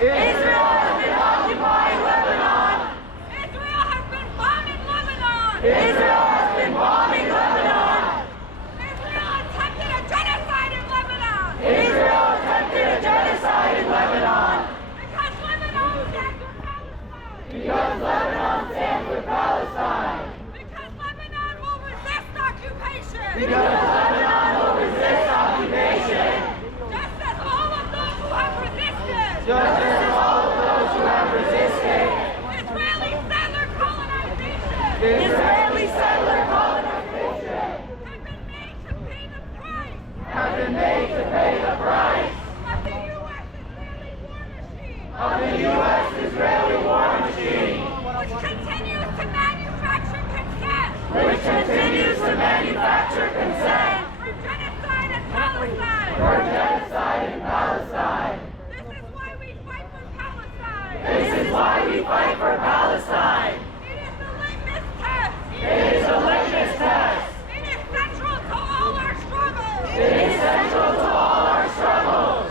Israel has been occupying Lebanon. Israel has been bombing Lebanon. Israel has been bombing Lebanon. Israel attempted a genocide in Lebanon. Israel attempted a genocide in Lebanon. Because Lebanon stands with Palestine. Because Lebanon stands with Palestine. Because Lebanon will resist occupation. Because Lebanon will resist occupation. Just as all of those who have resisted. Just as all of those who have resisted. Israeli settler colonization. Israeli settler colonization. Have been made to pay the price. Have been made to pay the price. Of the U.S. Israeli war machine. Of the U.S. Israeli war machine. Which continues to manufacture consent. Which continues to manufacture consent. For genocide in Palestine. For genocide in Palestine. This is why we fight for Palestine. This is why we fight for Palestine. It is the litmus test. It is a litmus test. It is central to all our struggles. It is central to all our struggles.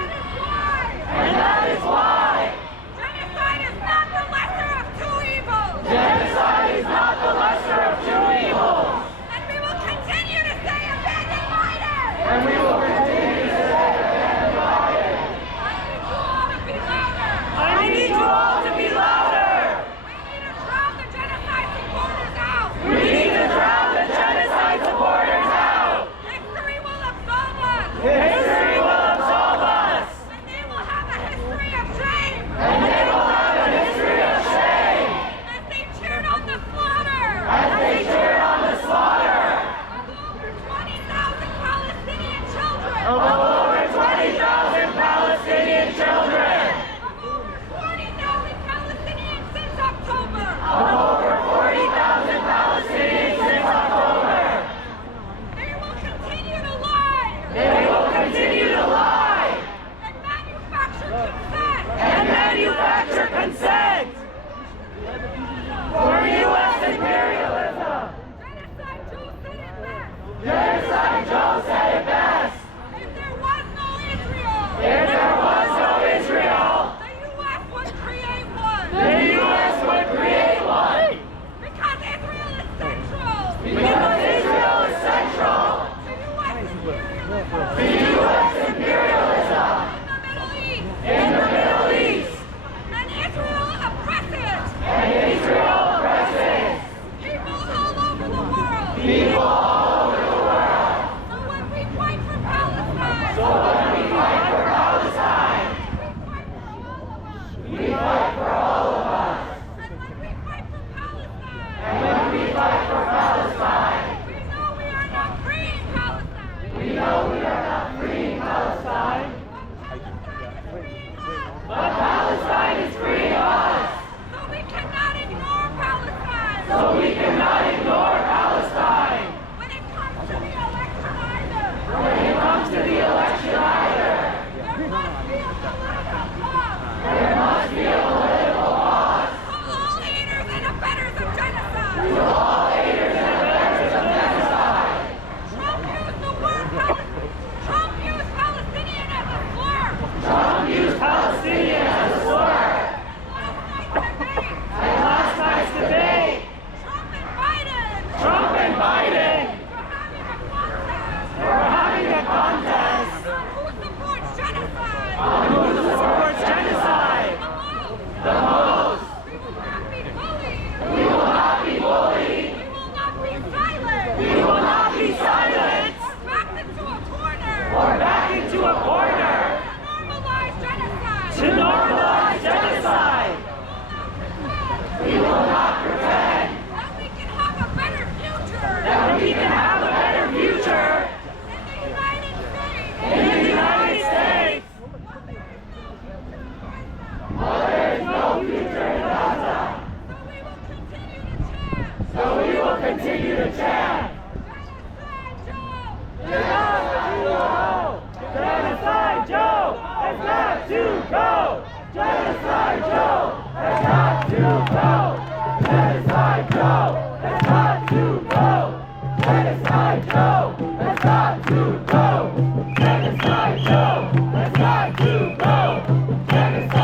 And that is why. Genocide Genocide is not the lesser of two evils. Genocide is not the lesser of two evils. And we will continue to say abandon Biden. And we will continue to say abandon Biden. I need you all to be louder. I need you all to be louder. We need to drown the genocide supporters out. We need to drown the genocide supporters out. History will absolve us. History will absolve us. And they will have a history of shame. And they will have a history of shame. As they cheered on the slaughter. As they cheered on the slaughter. Of over 20,000 Palestinian children. Of over 20,000 Palestinian children. Of over 40,000 Palestinians since October. Of over 40,000 Palestinians since October. They will continue to lie. They will continue to lie. And manufacture consent. And manufacture consent. For U.S. imperialism. Genocide Joe said it best. Genocide Joe said it best. If there was no Israel, If there was no Israel, the U.S. would create one. the U.S. would create one. Because Israel is central. Because Israel is central To U.S. imperialism. to U.S. imperialism. In the Middle East. In the Middle East. And Israel oppresses. And Israel oppresses. People all over the world. People all over the world. So when we fight for Palestine. So when we fight for Palestine, We fight for all of us. we fight for all of us. And when we fight for Palestine. And when we fight for Palestine, We know we are not freeing Palestine. we know we are not freeing Palestine, but Palestine is freeing us. So we cannot ignore Palestine. So we cannot ignore Palestine. When it comes to the election either. When it comes to the election either, There must be a political cause. there must be a political cause. To all haters and abettors of genocide. To all haters and abettors of genocide. Trump used the word Trump used Palestinian as a slur. Trump used Palestinian as a slur. At last night's debate. Trump and Biden Were having a contest. were having a contest Who supports genocide? on who supports genocide The the most. We will not be bullied. We will not be bullied. We will not be silent. We will not be silenced Or backed into a corner. or back into a corner To normalize genocide. to normalize genocide. We will not pretend That we can have a better future. that we can have a better future In the United States. in the United States. While there is no future in Gaza, So we will continue to chant. so we will continue to chant. Genocide Joe! Genocide Joe has got to go. Genocide Joe has got to go. Genocide Joe has got to go. Genocide Joe has got to go. Genocide Joe has got to go. Genocide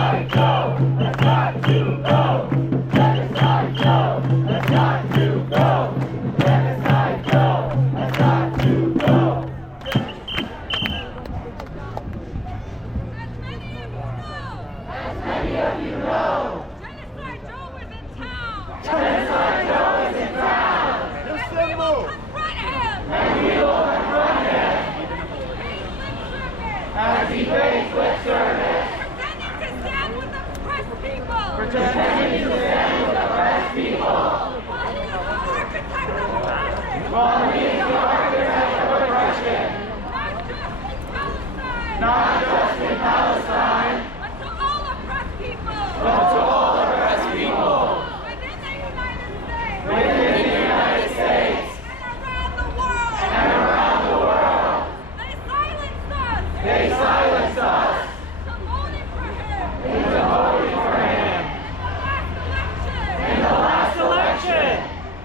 passed in Palestine, but to all oppressed people but to all oppressed people within the United States within the United States and around the world. and around the world. They silenced us They silenced us to voting for him into voting for him in the last election. in the last election.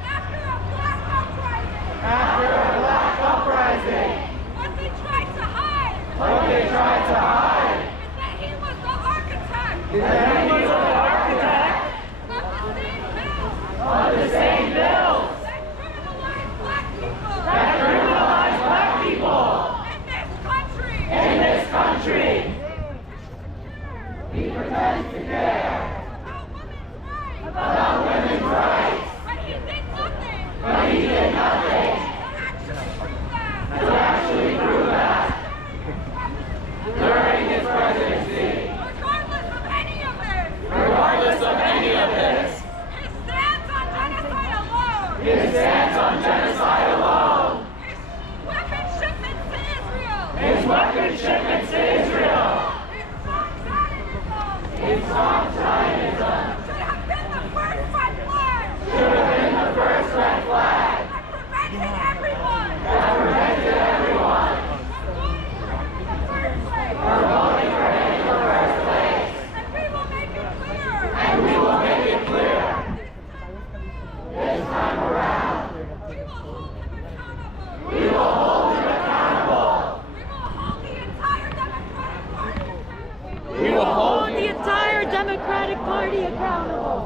After a black uprising, After a black uprising, what they tried to hide what they tried to hide is that he was the architect is that he was the architect of the same bill of the same bills that criminalized black people that criminalized black people in this country. in this country. He pretends to care About women's rights. about women's rights, But he did nothing but he did nothing to actually prove that. to actually prove that during his presidency. Regardless of any of this, Regardless of any of this, his stance on genocide alone, his stance on genocide alone, his weapon shipments to Israel, his weapon shipments to Israel, his strong Zionism, his strong Zionism should have been the first red flag should have been the first red flag that prevented everyone that prevented everyone from voting for him in the from first voting for him in the first place. place. And we will make it clear. And we will make it clear this time around. We will hold him accountable. We will hold him accountable. We will hold the entire Democratic Party accountable. We will hold The entire Democratic Party accountable.